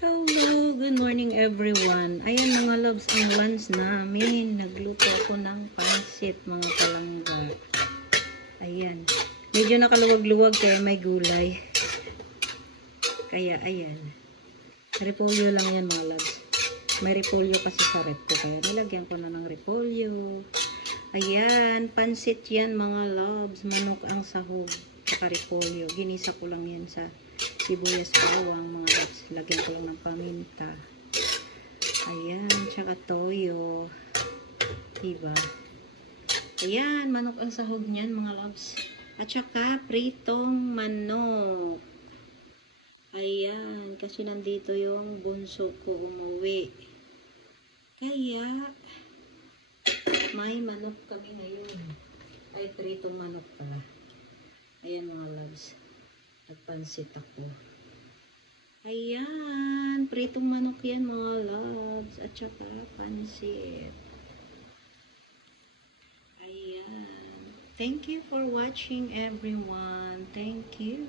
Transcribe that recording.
Hello, good morning everyone. Ayan mga loves, ang lunch namin. Nagluto ako ng pansit mga palangga. Ayan. Medyo nakaluwag-luwag kaya may gulay. Kaya ayan. Repolyo lang yan mga loves. May repolyo kasi sa rep ko. Kaya nilagyan ko na ng repolyo. Ayan, pansit yan mga loves. Manok ang sahog. Saka repolyo. Ginisa ko lang yan sa sibuyas, bawang, mga loves. Lagyan ko lang ng paminta. Ayan, tsaka toyo. Diba? Ayan, manok ang sahog niyan mga loves. At tsaka pritong manok. Ayan, kasi nandito yung bunso ko umuwi. Kaya, may manok kami ngayon. Ay, pritong manok pala. Ayan mga loves. Nagpansit ako. Ayan, pritong manok yan mga loves. At saka pansit. Ayan. Thank you for watching everyone. Thank you.